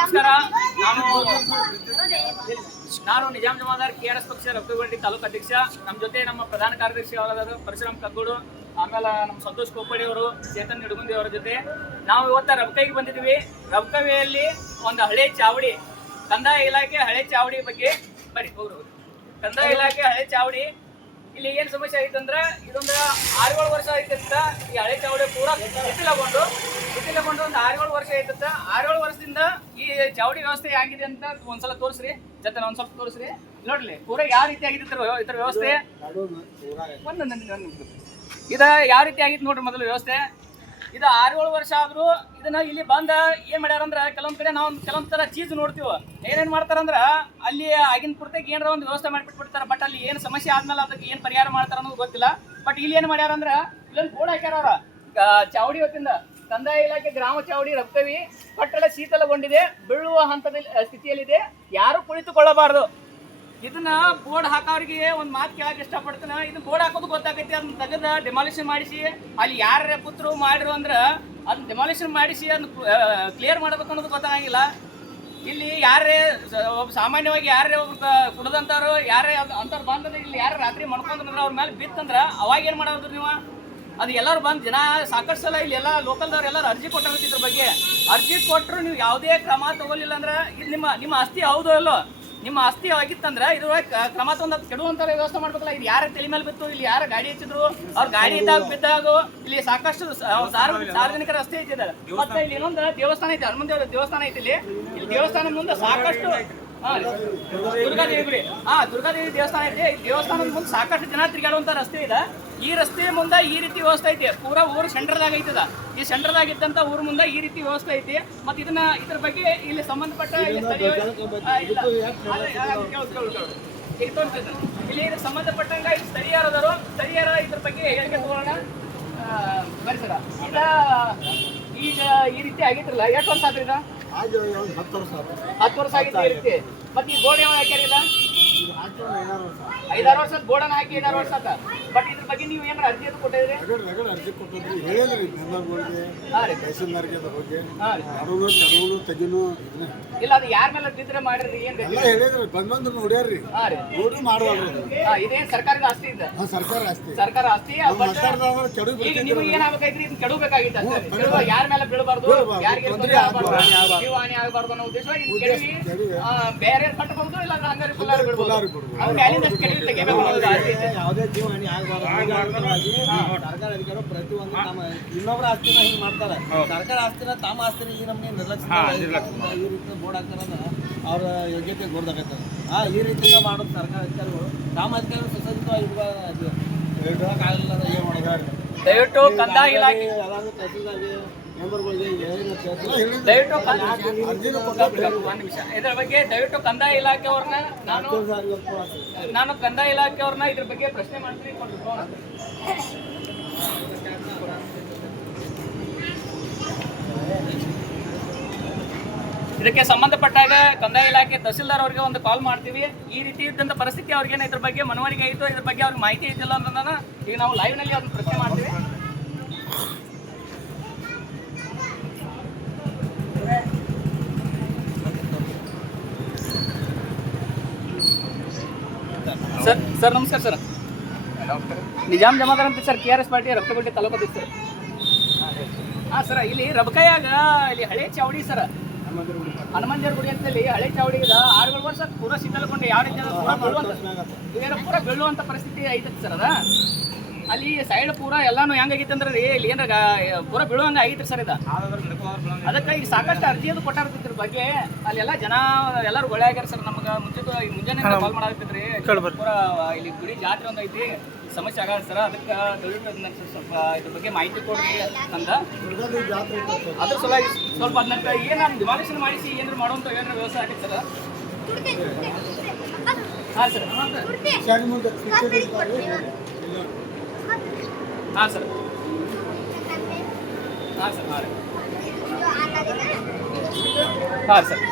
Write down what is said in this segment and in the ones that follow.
ನಮಸ್ಕಾರ. ನಾನು ನಿಜಾಮ್ ಜಮಾದಾರ್ KRS ಪಕ್ಷ ರಫ್ತುಗುಂಡಿ ತಾಲೂಕು ಅಧ್ಯಕ್ಷ. ನಮ್ಮ ಜೊತೆ ನಮ್ಮ ಪ್ರಧಾನ ಕಾರ್ಯದರ್ಶಿ ಅವರಾದ ಪರಶುರಾಮ್ ಕಗ್ಗೋಡು, ಆಮೇಲೆ ನಮ್ಮ ಸಂತೋಷ್ ಕೋಪಡಿ ಅವರು, ಚೇತನ್ ನಿಡಗುಂದಿ ಅವರ ಜೊತೆ ನಾವು ಇವತ್ತು ರಬಕೈಗೆ ಬಂದಿದ್ದೀವಿ. ರಬಕವಿಯಲ್ಲಿ ಒಂದು ಹಳೆ ಚಾವಡಿ, ಕಂದಾಯ ಇಲಾಖೆ ಹಳೆ ಚಾವಡಿ ಬಗ್ಗೆ ಬರೀ ಹೋಗ್ರು. ಕಂದಾಯ ಇಲಾಖೆ ಹಳೆ ಚಾವಡಿ ಇಲ್ಲಿ ಏನು ಸಮಸ್ಯೆ ಆಗಿತ್ತಂದ್ರೆ, ಇದೊಂದು 6-7 ವರ್ಷ ಆಗಿತ್ತ. ಈ ಹಳೆ ಚಾವಡಿ ಪೂರಾ ಶಿಥಿಲಗೊಂಡು ಒಂದು 6-7 ವರ್ಷ ಆಯ್ತತ್ತ. 6-7 ವರ್ಷದಿಂದ ಈ ಚಾವಡಿ ವ್ಯವಸ್ಥೆ ಆಗಿದೆ ಅಂತ ಒಂದ್ಸಲ ತೋರಿಸ್ರಿ. ಜೊತೆ ಒಂದ್ ಸ್ವಲ್ಪ ತೋರಿಸ್ರಿ ನೋಡ್ಲಿ ಪೂರಾ ಯಾವ ರೀತಿ ಆಗಿದೆ ಇದ್ರ ವ್ಯವಸ್ಥೆ. ಇದ ಯಾವ ರೀತಿ ಆಗಿತ್ತು ನೋಡ್ರಿ ಮೊದಲು ವ್ಯವಸ್ಥೆ. ಇದು 6-7 ವರ್ಷ ಆದ್ರೂ ಇದನ್ನ ಇಲ್ಲಿ ಬಂದ ಏನ್ ಮಾಡ್ಯಾರಂದ್ರ, ಕೆಲವೊಂದ್ ಕಡೆ ನಾವು ಕೆಲವೊಂದ್ ತರ ಚೀಸ್ ನೋಡ್ತೀವಿ. ಏನೇನ್ ಮಾಡ್ತಾರಂದ್ರ ಅಲ್ಲಿ ಆಗಿನ ಪೂರ್ತಿಗೆ ಏನಾರ ಒಂದು ವ್ಯವಸ್ಥೆ ಮಾಡಿಬಿಟ್ಬಿಡ್ತಾರ. ಬಟ್ ಅಲ್ಲಿ ಏನ್ ಸಮಸ್ಯೆ ಆದ್ಮೇಲೆ ಅದಕ್ಕೆ ಏನ್ ಪರಿಹಾರ ಮಾಡ್ತಾರ ಅನ್ನೋದು ಗೊತ್ತಿಲ್ಲ. ಬಟ್ ಇಲ್ಲಿ ಏನ್ ಮಾಡ್ಯಾರಂದ್ರ, ಇಲ್ಲೊಂದು ಬೋರ್ಡ್ ಹಾಕ್ಯಾರ ಅವ್ರ ಚಾವಡಿ ಹೊತ್ತಿಂದ ಕಂದಾಯ ಇಲಾಖೆ ಗ್ರಾಮ ಚಾವಡಿ ರಫ್ತವಿ ಕಟ್ಟಡ ಶೀತಲಗೊಂಡಿದೆ, ಬೀಳುವ ಹಂತದ ಸ್ಥಿತಿಯಲ್ಲಿದೆ, ಯಾರು ಕುಳಿತುಕೊಳ್ಳಬಾರದು. ಇದನ್ನ ಬೋರ್ಡ್ ಹಾಕೋರಿಗೆ ಒಂದು ಮಾತು ಕೇಳಕ್ಕೆ ಇಷ್ಟಪಡ್ತಾನೆ. ಇದನ್ನ ಬೋರ್ಡ್ ಹಾಕೋದು ಗೊತ್ತಾಗೈತಿ, ಅದನ್ನ ತೆಗೆದ ಡೆಮಾಲಿಷನ್ ಮಾಡಿಸಿ ಅಲ್ಲಿ ಯಾರ ಪುತ್ರರು ಮಾಡಿರು ಅಂದ್ರೆ ಅದನ್ನ ಡೆಮಾಲಿಷನ್ ಮಾಡಿಸಿ ಅದನ್ನ ಕ್ಲಿಯರ್ ಮಾಡಬೇಕು ಅನ್ನೋದು ಗೊತ್ತಾಗಿಲ್ಲ. ಇಲ್ಲಿ ಯಾರೇ ಸಾಮಾನ್ಯವಾಗಿ ಯಾರೇ ಒಬ್ರು ಕುಡ್ದಂತಾರು ಯಾರೇ ಅಂತಾರು ಬಂದ್ರೆ ಇಲ್ಲಿ ಯಾರು ರಾತ್ರಿ ಮಾಡ್ಕೊಂಡ್ರೆ ಅವ್ರ ಮೇಲೆ ಬಿತ್ತಂದ್ರ ಅವಾಗ ಏನ್ ಮಾಡೋದು ನೀವು? ಅದು ಎಲ್ಲರೂ ಬಂದು ಜನ ಸಾಕಷ್ಟು ಸಲ ಇಲ್ಲಿ ಎಲ್ಲ ಲೋಕಲ್ದವ್ರು ಎಲ್ಲರೂ ಅರ್ಜಿ ಕೊಟ್ಟಾಗುತ್ತೆ. ಇದ್ರ ಬಗ್ಗೆ ಅರ್ಜಿ ಕೊಟ್ಟರು ನೀವು ಯಾವುದೇ ಕ್ರಮ ತಗೊಳ್ಳಿಲ್ಲ ಅಂದ್ರೆ ಇದು ನಿಮ್ಮ ಆಸ್ತಿ ಹೌದು ಅಲ್ಲೋ, ನಿಮ್ಮ ಆಸ್ತಿ ಆಗಿತ್ತಂದ್ರೆ ಇದ್ರೊಳಗೆ ಕ್ರಮ ತಗೊಂಡು ಅದು ಕೆಡುವಂತ ವ್ಯವಸ್ಥೆ ಮಾಡ್ಬೇಕಲ್ಲ. ಇದು ಯಾರ ತಲೆ ಮೇಲೆ ಬಿತ್ತು, ಇಲ್ಲಿ ಯಾರು ಗಾಡಿ ಹಚ್ಚಿದ್ರು, ಅವ್ರ ಗಾಡಿ ಇದ್ದಾಗ ಬಿದ್ದಾಗ ಇಲ್ಲಿ ಸಾಕಷ್ಟು ಸಾರ್ವಜನಿಕರ ರಸ್ತೆ ಐತಿದ್ದಾರೆ. ಮತ್ತೆ ಇಲ್ಲಿ ಇನ್ನೊಂದು ದೇವಸ್ಥಾನ ಐತಿ, ಹನುಮಂತ ದೇವಸ್ಥಾನ ಐತಿ. ಇಲ್ಲಿ ದೇವಸ್ಥಾನದ ಮುಂದೆ ಸಾಕಷ್ಟು ದುರ್ಗಾದೇವಿ ದುರ್ಗಾದೇವಿ ದೇವಸ್ಥಾನ ಐತಿ. ಈ ದೇವಸ್ಥಾನದ ಮುಂದೆ ಸಾಕಷ್ಟು ಜನ ತಿರುಗಾಡುವಂತ ರಸ್ತೆ ಇದೆ. ಈ ರಸ್ತೆ ಮುಂದೆ ಈ ರೀತಿ ವ್ಯವಸ್ಥೆ ಐತಿ. ಪೂರಾ ಊರು ಸೆಂಟ್ರದಾಗ ಐತದ. ಈ ಸೆಂಟ್ರದಾಗ ಇದ್ದಂತ ಊರ್ ಮುಂದೆ ಈ ರೀತಿ ವ್ಯವಸ್ಥೆ ಐತಿ. ಮತ್ತೆ ಇದ್ರ ಬಗ್ಗೆ ಇಲ್ಲಿ ಸಂಬಂಧಪಟ್ಟ ಇಲ್ಲಿ ಸಂಬಂಧಪಟ್ಟಂಗ ಸ್ಥಳೀಯರದರು ಸ್ಥಳೀಯರ ಇದ್ರ ಬಗ್ಗೆ ಹೇಳಿಕೆ ತಗೊಳ್ಳೋಣ. ಬರಿ ಸರ, ಈಗ ಈ ರೀತಿ ಆಗಿದ್ರಲ್ಲ, ಎಷ್ಟು ವರ್ಷ ಆದ್ರಿ? 10 ವರ್ಷ ಆಗಿತ್ತು ಈ ರೀತಿ. ಮತ್ತೆ ಈ ಗೋಡೆ ಯಾವ ಹಾಕ್ಯಾರಿಲ್ಲ? 5-6 ವರ್ಷದ ಗೋಡನ್ ಹಾಕಿ 5-6 ವರ್ಷ ಆತ. ಬಟ್ ಇದ್ರ ಬಗ್ಗೆ ನೀವು ಏನಾರ ಅರ್ಜಿ ಅದು ಕೊಟ್ಟಿದ್ರಿ? ಅರ್ಜಿ ಕೊಟ್ಟಿದ್ರಿ, ಹೇಳಿದ್ರಿ ತಹಸೀಲ್ದಾರ್ಗೆ ಅದ್ರ ಬಗ್ಗೆ ತೆಗಿನು ಇಲ್ಲ. ಅದು ಯಾರ ಮೇಲೆ ಬಿದ್ರೆ ಮಾಡಿದ್ರಿ? ಏನ್ ಹೇಳಿದ್ರಿ, ಬಂದ್ರು ನೋಡ್ಯಾರ್ರಿ, ನೋಡಿ ಮಾಡುವಾಗ ಇದೇನ್ ಸರ್ಕಾರದ ಆಸ್ತಿ ಇದೆ? ಸರ್ಕಾರ ಆಸ್ತಿ. ಈಗ ನಿಮ್ಗೆ ಏನಾಗಬೇಕಾಯ್ತ್ರಿ? ಇದನ್ನ ಕೆಡಬೇಕಾಗಿತ್ತು. ಯಾರ ಮೇಲೆ ಬೀಳಬಾರ್ದು, ಯಾರಿಗೆ ತೊಂದರೆ ಆಗಬಾರ್ದು, ಜೀವ ಹಾನಿ ಆಗಬಾರ್ದು ಅನ್ನೋ ಉದ್ದೇಶವಾಗಿ ಕೆಡವಿ ಬೇರೆ ಕಟ್ಟಬಹುದು, ಇಲ್ಲ ಹಂಗಾರಿ ಫುಲ್ಲಾರು ಬಿಡ್ಬೋದು. ಅವ್ರು ಮ್ಯಾಲಿಂದ ಕೆಡವಿ ತೆಗಿಬೇಕು ಅನ್ನೋದು ಆಸ್ತಿ ಇದೆ. ಯಾವುದೇ ಜೀವ ಹಾನಿ ಆಗಬಾರ್ದು. ಸರ್ಕಾರ ಅಧಿಕಾರಿ ಪ್ರತಿಯೊಂದು ನಮ್ಮ ಇನ್ನೊಬ್ಬರ ಆಸ್ತಿನ ಹಿಂಗ್ ಮಾಡ್ತಾರೆ. ಸರ್ಕಾರ ಆಸ್ತಿನ ತಮ್ಮ ಆಸ್ತಿನ ಈ ನಮ್ಗೆ ನಿರ್ಲಕ್ಷ್ಯ ಈ ರೀತಿ ಬೋರ್ಡ್ ಹಾಕ್ತಾರ ಅವ್ರ ಯೋಗ್ಯತೆ ಗೊತ್ತಾಗತ್ತೆ. ಈ ರೀತಿಯಿಂದ ಮಾಡೋದು ಸರ್ಕಾರ ಅಧಿಕಾರಿಗಳು ತಮ್ಮ ಅಧಿಕಾರಿಗಳು ಸುಸಜ್ಜಿತವಾಗಿ ಆಗಲಿಲ್ಲ ಅಂದ್ರೆ ಏನ್ ಮಾಡೋದು? ದಯವಿಟ್ಟು ಕಂದಾಯ ಇಲಾಖೆ ದಯವಿಟ್ಟು ಇದ್ರ ಬಗ್ಗೆ ದಯವಿಟ್ಟು ಕಂದಾಯ ಇಲಾಖೆಯವ್ರನ್ನ ನಾನು ಕಂದಾಯ ಇಲಾಖೆಯವ್ರನ್ನ ಇದ್ರ ಬಗ್ಗೆ ಪ್ರಶ್ನೆ ಮಾಡ್ತೀನಿ. ಇದಕ್ಕೆ ಸಂಬಂಧಪಟ್ಟಾಗ ಕಂದಾಯ ಇಲಾಖೆ ತಹಸೀಲ್ದಾರ್ ಅವರಿಗೆ ಒಂದು ಕಾಲ್ ಮಾಡ್ತೀವಿ. ಈ ರೀತಿ ಇದ್ದಂಥ ಪರಿಸ್ಥಿತಿ ಅವ್ರಿಗೇನು ಇದ್ರ ಬಗ್ಗೆ ಮನವರಿಕೆ ಆಯಿತು, ಇದ್ರ ಬಗ್ಗೆ ಅವ್ರಿಗೆ ಮಾಹಿತಿ ಐತಿಲ್ಲ ಅನ್ನೋದನ್ನ ಈಗ ನಾವು ಲೈವ್ನಲ್ಲಿ ಅವ್ರನ್ನ ಪ್ರಶ್ನೆ ಮಾಡ್ತೀವಿ. ಸರ್ ನಮಸ್ಕಾರ ಸರ್. ನಿಜಾಮ್ ಜಮಾದಾರ್ ಅಂತ ಸರ್, KRS ಪಾರ್ಟಿ ರಫ್ತುಗುಂಡಿ ತಾಲೂಕು ಅಧ್ಯಕ್ಷ ಸರ್. ಸರ್, ಇಲ್ಲಿ ರಬಕೈಯಾಗ ಇಲ್ಲಿ ಹಳೆ ಚಾವಡಿ ಸರ್, ಹನುಮಂಜರ ಗುಡಿ ಅಂತಲ್ಲಿ ಹಳೆ ಚಾವಡಿ 6-7 ವರ್ಷ ಪೂರಾ ಶೀತಲಗೊಂಡು ಯಾವ ರೀತಿ ಪೂರಾ ಬೀಳುವಂತ ಪರಿಸ್ಥಿತಿ ಐತೈತಿ ಸರ್. ಅದ ಅಲ್ಲಿ ಸೈಡ್ ಪೂರಾ ಎಲ್ಲಾನು ಹೆಂಗಾಗಿತ್ತು ಅಂದ್ರೆ ರೀ, ಇಲ್ಲಿ ಏನಾರ ಪೂರಾ ಬೀಳುವಂಗ ಆಗಿತ್ತು ಸರ್. ಇದು ಅದಕ್ಕೆ ಈಗ ಸಾಕಷ್ಟು ಅರ್ಜಿ ಅದು ಕೊಟ್ಟಾರ್ತಿದ್ರ ಬಗ್ಗೆ. ಅಲ್ಲೆಲ್ಲ ಜನ ಎಲ್ಲರೂ ಒಳ್ಳೆ ಆಗ್ಯಾರ ಸರ್. ನಮ್ಗೆ ಮುಂಜಾನೆ ಕಾಲ್ ಮಾಡಾಕತ್ತಿದ್ರಿ, ಪೂರಾ ಇಲ್ಲಿ ಗುಡಿ ಜಾತ್ರೆ ಒಂದು ಐತಿ, ಸಮಸ್ಯೆ ಆಗಲ್ಲ ಸರ್. ಅದಕ್ಕೆ ದಯವಿಟ್ಟು ಸ್ವಲ್ಪ ಇದ್ರ ಬಗ್ಗೆ ಮಾಹಿತಿ ಕೊಡ್ರಿ ಅಂತ. ಅದ್ರ ಸಲುವಾಗಿ ಸ್ವಲ್ಪ ಅದನ್ನ ಏನಾರು ಡಿಮಾಲಿಷನ್ ಮಾಡಿಸಿ ಏನಾರು ಮಾಡುವಂತ ಏನಾರು ವ್ಯವಸ್ಥೆ ಆಗೈತೆ ಸರ್. ಹಾಂ ಸರ್. ಹಾಂ ಸರ್. ಹಾಂ ಸರ್. ಹಾಂ ಸರ್.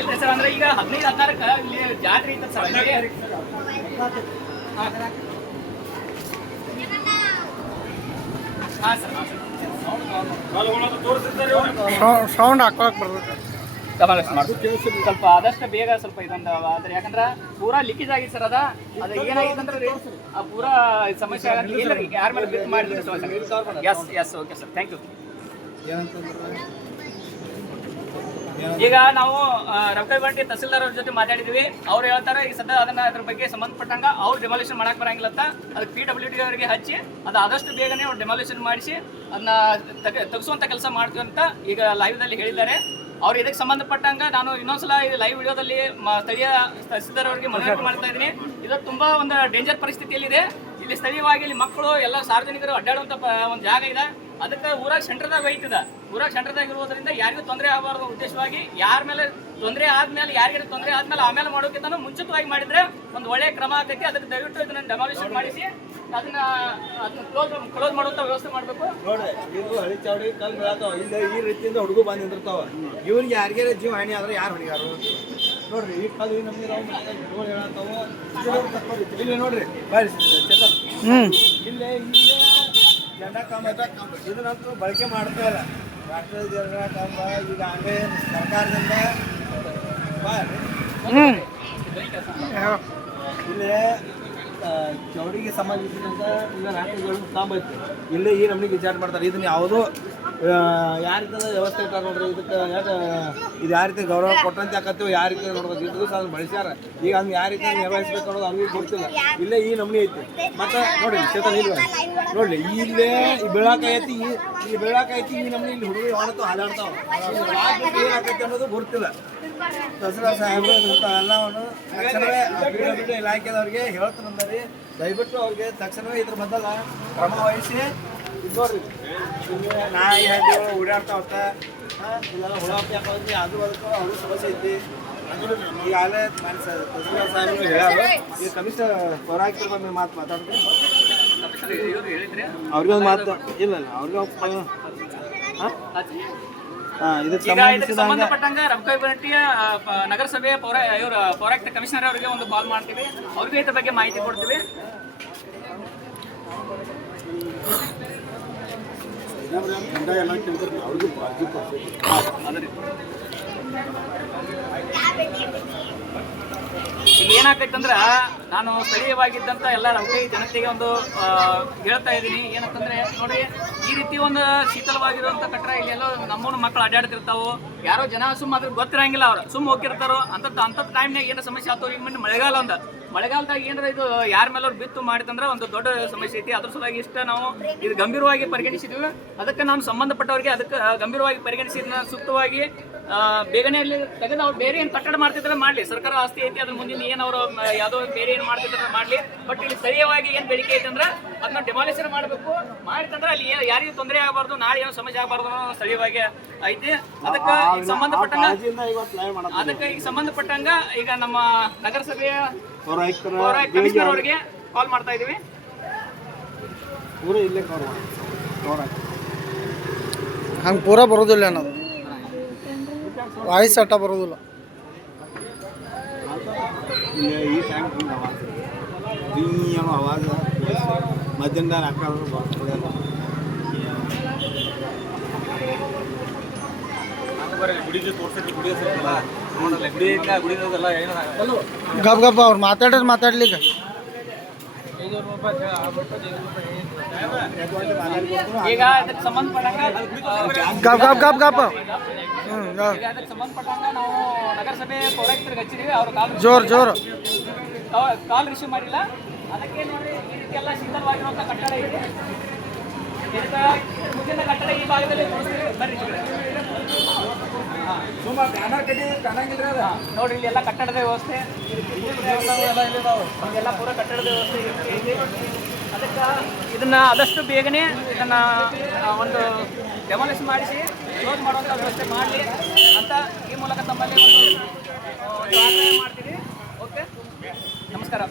ಇಲ್ಲ ಸರ್, ಅಂದ್ರೆ ಈಗ 15-16ಕ್ಕೆ ಇಲ್ಲಿ ಜಾತ್ರೆ ಐತೆ ಸರ್. ಹಾಂ ಸರ್. ಹಾಂ ಸರ್. ಸೌಂಡ್ ಹಾಕೊಳಕ್ ಬರ್ತದೆ. ಡೆಮಾಲಿಷ್ ಮಾಡ್ತೀವಿ. ಸ್ವಲ್ಪ ಆದಷ್ಟು ಬೇಗ ಸ್ವಲ್ಪ ಇದೊಂದು ಆದ್ರೆ ಯಾಕಂದ್ರೆ ಪೂರಾ ಲೀಕೇಜ್ ಆಗಿತ್ತು ಸರ್ ಅದು ಏನಾಗಿತ್ತು ಅಂದ್ರೆ ಆ ಪೂರಾ ಸಮಸ್ಯೆ ಆಗತ್ತೆ. ಯಾರ ಮೇಲೆ ಬಿತ್ತು ಮಾಡಿದ್ರೆ ಸಮಸ್ಯೆ. Yes okay sir, thank you. ಈಗ ನಾವು ರವಕೈಬಂಟಿ ತಹಸೀಲ್ದಾರ್ ಅವ್ರ ಜೊತೆ ಮಾತಾಡಿದ್ವಿ. ಅವ್ರು ಹೇಳ್ತಾರೆ ಈಗ ಸದ್ಯ ಅದನ್ನ ಅದ್ರ ಬಗ್ಗೆ ಸಂಬಂಧಪಟ್ಟಂಗ ಅವ್ರು ಡೆಮಾಲಿಷನ್ ಮಾಡಕ್ ಬರಂಗಿಲ್ಲ ಅಂತ ಅದಕ್ಕೆ PWD ಅವರಿಗೆ ಹಚ್ಚಿ ಅದು ಆದಷ್ಟು ಬೇಗನೆ ಅವ್ರು ಡೆಮಾಲಿಷನ್ ಮಾಡಿಸಿ ಅದನ್ನ ತೆಗೆಸುವಂತ ಕೆಲಸ ಮಾಡ್ತೀವಿ ಅಂತ ಈಗ ಲೈವ್ದಲ್ಲಿ ಹೇಳಿದ್ದಾರೆ. ಅವ್ರು ಇದಕ್ಕೆ ಸಂಬಂಧಪಟ್ಟಂಗ ನಾನು ಇನ್ನೊಂದ್ಸಲ ಈ ಲೈವ್ ವಿಡಿಯೋದಲ್ಲಿ ಸ್ಥಳೀಯ ತಹಸೀಲ್ದಾರ್ ಅವರಿಗೆ ಮನವಿ ಮಾಡ್ತಾ ಇದ್ದೀನಿ. ಇದು ತುಂಬಾ ಒಂದು ಡೇಂಜರ್ ಪರಿಸ್ಥಿತಿಯಲ್ಲಿದೆ. ಇಲ್ಲಿ ಸ್ಥಳೀಯವಾಗಿ ಇಲ್ಲಿ ಮಕ್ಕಳು ಎಲ್ಲ ಸಾರ್ವಜನಿಕರು ಅಡ್ಡಾಡುವಂತ ಒಂದು ಜಾಗ ಇದೆ. ಅದಕ್ಕೆ ಊರಾಗ ಸೆಂಟರ್ದಾಗ ವೈಟ್ ಇದೆ. ಊರಾಗ ಸೆಂಟರ್ದಾಗ ಇರುವುದರಿಂದ ಯಾರಿಗೂ ತೊಂದರೆ ಆಗಬಾರ್ದು ಉದ್ದೇಶವಾಗಿ ಯಾರ ಮೇಲೆ ತೊಂದರೆ ಆದ್ಮೇಲೆ ಯಾರಿಗಾರು ತೊಂದರೆ ಆದ್ಮೇಲೆ ಆಮೇಲೆ ಮಾಡೋಕ್ಕಿಂತ ಮುಂಚಿತವಾಗಿ ಮಾಡಿದ್ರೆ ಒಂದು ಒಳ್ಳೆಯ ಕ್ರಮ ಆಗೈತಿ. ಅದಕ್ಕೆ ದಯವಿಟ್ಟು ಇದನ್ನ ಡೆಮಾಲಿಷನ್ ಮಾಡಿಸಿ ಅದನ್ನ ಕ್ಲೋಸ್ ಮಾಡುವಂತ ವ್ಯವಸ್ಥೆ ಮಾಡಬೇಕು. ನೋಡ್ರಿ ಇದು ಹಳಿ ಚಾವಡಿ ಕಲ್ ಬೀಳತಾವ. ಇಲ್ಲಿ ಈ ರೀತಿಯಿಂದ ಹುಡುಗ ಬಂದು ನಿಂದಿರ್ತಾವ. ಇವ್ರಿಗೆ ಯಾರಿಗಾರ ಜೀವ ಹಾನಿ ಆದ್ರೆ ಯಾರು ಹೊಡಿಗಾರು ನೋಡ್ರಿ. ಈ ಕಲ್ ನಮ್ಗೆ ಹೇಳತ್ತಾವ. ಇಲ್ಲಿ ನೋಡ್ರಿ ಬಾರಿ ಚೇತನ್, ಇಲ್ಲೇ ಜಂಡ ಕಾಮ ಇದನ್ನಂತೂ ಬಳಕೆ ಮಾಡ್ತಾ ಇಲ್ಲ. ರಾಷ್ಟ್ರೀಯ ಜಂಡ ಕಾಮ ಈಗ ಹಂಗೆ ಸರ್ಕಾರದಿಂದ ಇಲ್ಲೇ ಚೌಡಿಗೆ ಸಂಬಂಧಿಸಿದಂತ ಇಲ್ಲ ರಾಷ್ಟ್ರೀಯ ಕಾಮ ಐತಿ. ಇಲ್ಲೇ ಈ ನಮ್ಗೆ ವಿಚಾರ ಮಾಡ್ತಾರೆ. ಇದನ್ನ ಯಾವುದೋ ಯಾವ ರೀತಿ ವ್ಯವಸ್ಥೆ ಇಟ್ಟಾರ ನೋಡ್ರಿ. ಇದಕ್ಕೆ ಇದು ಯಾವ ರೀತಿ ಗೌರವ ಕೊಟ್ಟಂತೆ ಆಕತ್ತೀವಿ, ಯಾವ ರೀತಿ ನೋಡ್ಬೇಕು. ಇಟ್ಟು ದಿವಸ ಅದನ್ನ ಬಳಸ್ಯಾರ. ಈಗ ಅದನ್ನ ಯಾವ ರೀತಿ ನಿರ್ವಹಿಸ್ಬೇಕು ಅನ್ನೋದು ಅವ್ರಿಗೆ ಗೊತ್ತಿಲ್ಲ. ಇಲ್ಲೇ ಈ ನಮ್ನಿ ಐತಿ. ಮತ್ತೆ ನೋಡ್ರಿ ಚೇತನ್ ಇಲ್ಲ ನೋಡ್ರಿ ಇಲ್ಲೇ ಈ ಬೆಳಕಾಯತಿ ಈ ಬೆಳಕಾಯತಿ ಈ ನಮ್ನಿ ಇಲ್ಲಿ ಹುಡುಗಿ ಹೊಣತು ಹಾಲಾಡ್ತಾವ. ಏನಾಕೈತಿ ಅನ್ನೋದು ಗೊತ್ತಿಲ್ಲ. ದಸರಾ ಸಾಹೇಬರು ಎಲ್ಲವನ್ನು ತಕ್ಷಣವೇ PWD ಇಲಾಖೆದವ್ರಿಗೆ ಹೇಳ್ತಾರಂದ್ರಿ. ದಯವಿಟ್ಟು ಅವ್ರಿಗೆ ತಕ್ಷಣವೇ ಇದ್ರ ಬದಲ ಕ್ರಮ ವಹಿಸಿ. ಇದು ನೋಡ್ರಿ ನಾಯಿ ಹಳ್ಳಿಗಳು ಓಡಾಡ್ತಾವತ್ತ ಇಲ್ಲೆಲ್ಲ ಹುಳಾಪಿ ಹಾಕೋದ್ರಿ. ಅದು ಅದಕ್ಕೂ ಅವ್ರಿಗೂ ಸಮಸ್ಯೆ ಐತಿ. ಈಗಾಗಲೇ ತಹಸೀಲ್ದಾರ್ ಸಾಹೇಬರು ಹೇಳ್ಯಾರ. ಈಗ ಕಮಿಷನರ್ ಪೌರಾಯುಕ್ತರ ಬಂದು ಮಾತಾಡ್ತೀವಿ. ಅವ್ರಿಗೆ ಒಂದು ಮಾತು ಇಲ್ಲ ಅವ್ರಿಗೆ ಇದಕ್ಕೆ ಸಂಬಂಧಪಟ್ಟಂಗ ರವಕೈಬಂಟಿಯ ನಗರಸಭೆಯ ಪೌರಾಯುಕ್ತ ಕಮಿಷನರ್ ಅವರಿಗೆ ಒಂದು ಕಾಲ್ ಮಾಡ್ತೀವಿ. ಅವ್ರಿಗೆ ಇದ್ರ ಬಗ್ಗೆ ಮಾಹಿತಿ ಕೊಡ್ತೀವಿ. ಎಲ್ಲ ಕೇಳಿದ್ರೆ ಅವ್ರಿಗೂ ಈಗ ಏನಾಗ್ತೈತಂದ್ರ ನಾನು ಸ್ಥಳೀಯವಾಗಿದ್ದಂತ ಎಲ್ಲ ರವಕೈ ಜನತೆಗೆ ಒಂದು ಹೇಳ್ತಾ ಇದ್ದೀನಿ. ಏನಂತಂದ್ರೆ ನೋಡಿ, ಈ ರೀತಿ ಒಂದು ಶೀತಲವಾಗಿರುವಂತ ಕಟ್ಟಡ ಇಲ್ಲಿ ಎಲ್ಲೋ ನಮ್ಮೂನ ಮಕ್ಕಳು ಅಡ್ಡಾಡ್ತಿರ್ತಾವು. ಯಾರೋ ಜನ ಸುಮ್ಮ ಅದ್ರ ಗೊತ್ತಿರಂಗಿಲ್ಲ. ಅವ್ರು ಸುಮ್ಮ ಹೋಗಿರ್ತಾರೋ ಅಂತ ಟೈಮ್ನಾಗ ಏನೋ ಸಮಸ್ಯೆ ಆಗ್ತಾವ. ಈಗ ಮೊನ್ನೆ ಮಳೆಗಾಲದಾಗ ಏನಾರ ಇದು ಯಾರ ಮೇಲೆ ಅವ್ರು ಬಿತ್ತು ಮಾಡಿದಂದ್ರೆ ಒಂದು ದೊಡ್ಡ ಸಮಸ್ಯೆ ಐತಿ. ಅದ್ರ ಸಲುವಾಗಿ ಇಷ್ಟ ನಾವು ಇದು ಗಂಭೀರವಾಗಿ ಪರಿಗಣಿಸಿದ್ವಿ. ಅದಕ್ಕೆ ನಾನು ಸಂಬಂಧಪಟ್ಟವರಿಗೆ ಅದಕ್ಕೆ ಗಂಭೀರವಾಗಿ ಪರಿಗಣಿಸಿದ ಸೂಕ್ತವಾಗಿ ಬೇಗನೆ ಅಲ್ಲಿ ತೆಗೆದು ಅವ್ರು ಬೇರೆ ಏನು ಕಟ್ಟಡ ಮಾಡ್ತಿದ್ರೆ ಮಾಡಲಿ. ಸರ್ಕಾರ ಆಸ್ತಿ ಐತಿ, ಅದ್ರ ಮುಂದಿನ ಏನು ಅವರು ಯಾವುದೋ ಬೇರೆ ಏನು ಮಾಡ್ತಿದ್ರೆ ಮಾಡಲಿ. ಬಟ್ ಇಲ್ಲಿ ಸ್ಥಳೀಯವಾಗಿ ಏನು ಬೇಡಿಕೆ ಐತೆ ಅಂದ್ರೆ ಅದನ್ನ ಡೆಮಾಲಿಷನ್ ಮಾಡಬೇಕು. ಮಾಡಿದ್ರೆ ಅಲ್ಲಿ ಯಾರಿಗೂ ತೊಂದರೆ ಆಗಬಾರ್ದು, ನಾಳೆ ಏನೋ ಸಮಸ್ಯೆ ಆಗಬಾರ್ದು ಅನ್ನೋ ಸ್ಥಳೀಯವಾಗಿ ಐತಿ. ಅದಕ್ಕೆ ಈಗ ಸಂಬಂಧಪಟ್ಟಂಗ ಈಗ ನಮ್ಮ ನಗರಸಭೆಯ ಕಮಿಷನರ್ ಅವರಿಗೆ ಕಾಲ್ ಮಾಡ್ತಾ ಇದೀವಿ. ಹಂಗೆ ಪೂರ ಬರೋದಿಲ್ಲ ಅನ್ನೋದು ವಾಯ್ಸ್ ಅಟ್ಟ ಬರೋದಿಲ್ಲ. ಈ ಟೈಮ್ ಆವಾಜ ಮಧ್ಯಾಹ್ನ ಗಪ್ ಗಪ್ ಅವ್ರು ಮಾತಾಡ್ಲಿಕ್ಕೆ ಈಗ ಅದಕ್ಕೆ ಸಂಬಂಧಪಟ್ಟಂಗ ಗಪ್ ಗಪ್ ಗಪ್ ಗಪ್ ಅದಕ್ಕೆ ಸಂಬಂಧಪಟ್ಟಂಗ ನಾವು ನಗರಸಭೆ ಪೌರಾಯುಕ್ತರಿಗೆ ಹಚ್ಚಿದೀವಿ. ಅವರು ಕಾಲ್ ರಿಸೀವ್ ಮಾಡಿಲ್ಲ. ಅದಕ್ಕೆ ನೋಡಿ ಈ ರೀತಿ ಎಲ್ಲ ಶೀತಲವಾಗಿರುವಂಥ ಕಟ್ಟಡ ಇದೆ. ಇದಕ್ಕೆ ಮುಂದಿನ ಕಟ್ಟಡ ಈ ಭಾಗದಲ್ಲಿ ಬರ್ರಿ ನೋಡ್ರಿ ಇಲ್ಲಿ ಎಲ್ಲ ಕಟ್ಟಡದ ವ್ಯವಸ್ಥೆ ಎಲ್ಲ ಪೂರ ಕಟ್ಟಡದ ವ್ಯವಸ್ಥೆ ಇದೆ. ಅದಕ್ಕೆ ಇದನ್ನ ಆದಷ್ಟು ಬೇಗನೆ ಇದನ್ನ ಒಂದು ಡೆಮಾಲಿಷ್ ಮಾಡಿಸಿ ಕ್ಲೋಸ್ ಮಾಡುವಂಥ ವ್ಯವಸ್ಥೆ ಮಾಡಲಿ ಅಂತ ಈ ಮೂಲಕ ತಮ್ಮಲ್ಲಿ ಒಂದು ಮಾಡ್ತೀವಿ. ಓಕೆ, ನಮಸ್ಕಾರ.